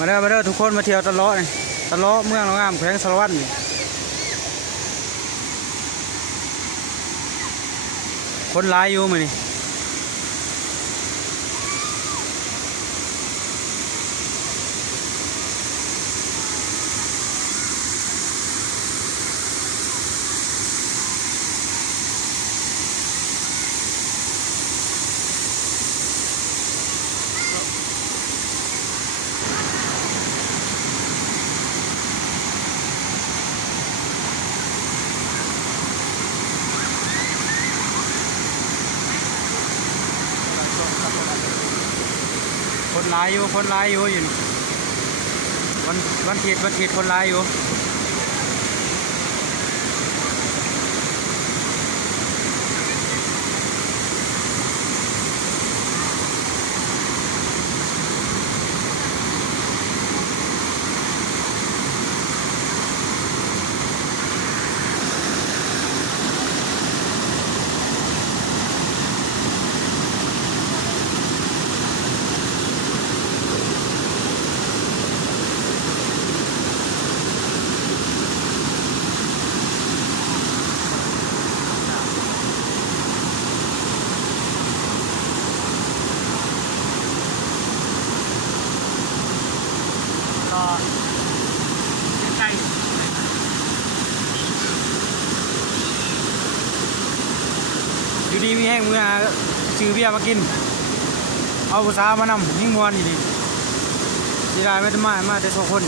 มาเด้อทุกคนมาเที่ยวตะเลาะนี่ตะเลาะเมืองหนองงามแขวงสารวัตรนี่คนหลายอยู่มื้อนี้คนหลายอยู่อยู่นี่วันอาทิตย์คนหลายอยู่ก็ใกล้อยู่ดีมีแห้งมือซื้อเบียร์มากินเอาผู้สาวมานำยิ่งมวนอยู่ดีที่ได้ไม่ได้มาแต่2 คน